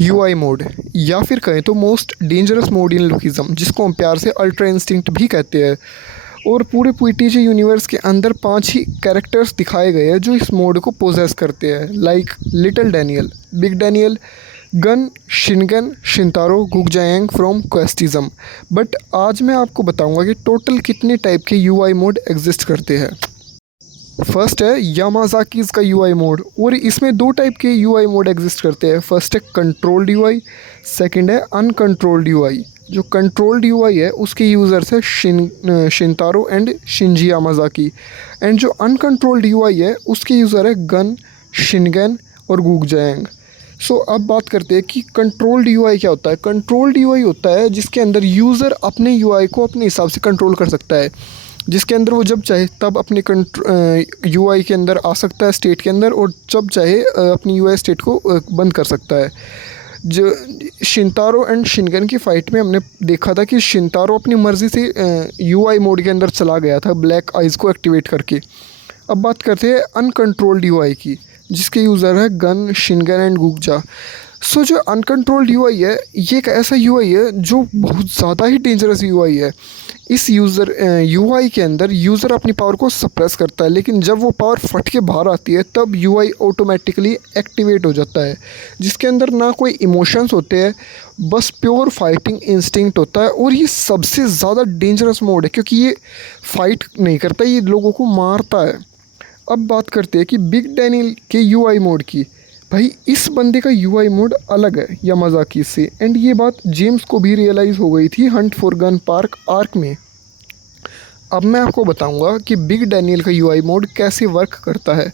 UI mode या फिर कहें तो most dangerous mode in lookism, जिसको हम प्यार से अल्ट्रा इंस्टिंक्ट भी कहते हैं। और पूरे पीटीजी यूनिवर्स के अंदर 5 ही कैरेक्टर्स दिखाए गए हैं जो इस मोड को पोजेस करते हैं, like little Daniel, big Daniel, Gun, Shingen, Shintaro, गुगजायांग फ्रॉम क्वेस्टिज्म। बट आज मैं आपको बताऊंगा कि टोटल कितने टाइप के यूआई मोड एग्जिस्ट करते हैं। फर्स्ट है यामाज़ाकीज़ का यूआई मोड, और इसमें 2 टाइप के यूआई मोड एग्जिस्ट करते हैं। फर्स्ट है कंट्रोल्ड यूआई, सेकंड है अनकंट्रोल्ड यूआई। जो कंट्रोल्ड यूआई है उसके यूज़र्स है शिंतारो एंड शिंजी यामाज़ाकी, एंड जो अनकंट्रोल्ड यूआई है उसके यूज़र है गन, शिनगन और गुगजायांग। सो अब बात करते हैं कि कंट्रोल्ड यूआई क्या होता है। कंट्रोल्ड यूआई होता है जिसके अंदर यूज़र अपने यूआई को अपने हिसाब से कंट्रोल कर सकता है, जिसके अंदर वो जब चाहे तब अपने यूआई के अंदर आ सकता है स्टेट के अंदर, और जब चाहे अपनी यूआई स्टेट को बंद कर सकता है। जो शिंतारो एंड शिनगन की फ़ाइट में हमने देखा था कि शिंतारो अपनी मर्ज़ी से यूआई मोड के अंदर चला गया था ब्लैक आइज़ को एक्टिवेट करके। अब बात करते हैं अनकंट्रोल्ड यूआई की, जिसके यूज़र है गन, शिनगन एंड गुगजा। सो जो अनकंट्रोल्ड यूआई है ये एक ऐसा यूआई है जो बहुत ज़्यादा ही डेंजरस यूआई है। इस यूआई के अंदर यूज़र अपनी पावर को सप्रेस करता है, लेकिन जब वो पावर फट के बाहर आती है तब यूआई ऑटोमेटिकली एक्टिवेट हो जाता है, जिसके अंदर ना कोई इमोशंस होते हैं, बस प्योर फाइटिंग इंस्टिंक्ट होता है। और ये सबसे ज़्यादा डेंजरस मोड है क्योंकि ये फाइट नहीं करता, ये लोगों को मारता है। अब बात करते हैं कि बिग डैनियल के यूआई मोड की। भाई इस बंदे का यूआई मोड अलग है यामाज़ाकी से, एंड ये बात जेम्स को भी रियलाइज़ हो गई थी Hunt for gun park arc में। अब मैं आपको बताऊंगा कि बिग डैनियल का यूआई मोड कैसे वर्क करता है।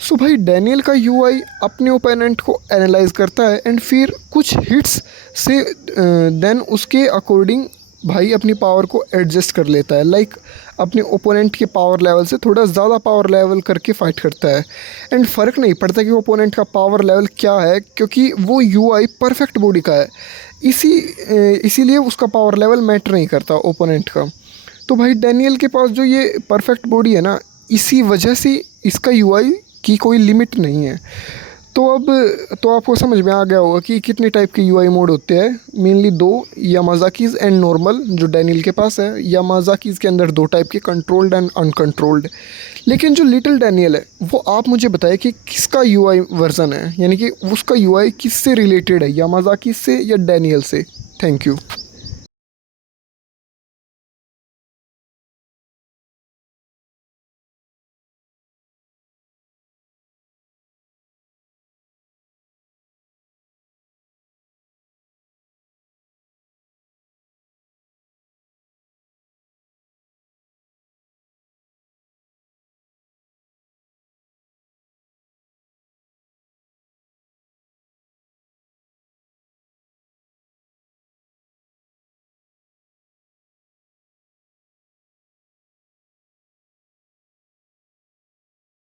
सो भाई डैनियल का यूआई अपने ओपोनेंट को एनालाइज करता है एंड फिर कुछ हिट्स से देन उसके अकॉर्डिंग भाई अपनी पावर को एडजस्ट कर लेता है। लाइक अपने ओपोनेंट के पावर लेवल से थोड़ा ज़्यादा पावर लेवल करके फ़ाइट करता है, एंड फ़र्क नहीं पड़ता कि ओपोनेंट का पावर लेवल क्या है, क्योंकि वो यूआई परफेक्ट बॉडी का है। इसीलिए उसका पावर लेवल मैटर नहीं करता ओपोनेंट का। तो भाई डैनियल के पास जो ये परफेक्ट बॉडी है ना, इसी वजह से इसका यूआई की कोई लिमिट नहीं है। तो अब तो आपको समझ में आ गया होगा कि कितने टाइप के यूआई मोड होते हैं। मेनली 2, यामाज़ाकीज़ एंड नॉर्मल, जो डैनियल के पास है। यामाज़ाकीज़ के अंदर 2 टाइप के, कंट्रोल्ड एंड अनकंट्रोल्ड। लेकिन जो लिटिल डैनियल है वो आप मुझे बताइए कि किसका यूआई वर्जन है, यानी कि उसका यूआई किससे रिलेटेड है, यामाज़ाकीज़ से या डैनियल से। Thank you.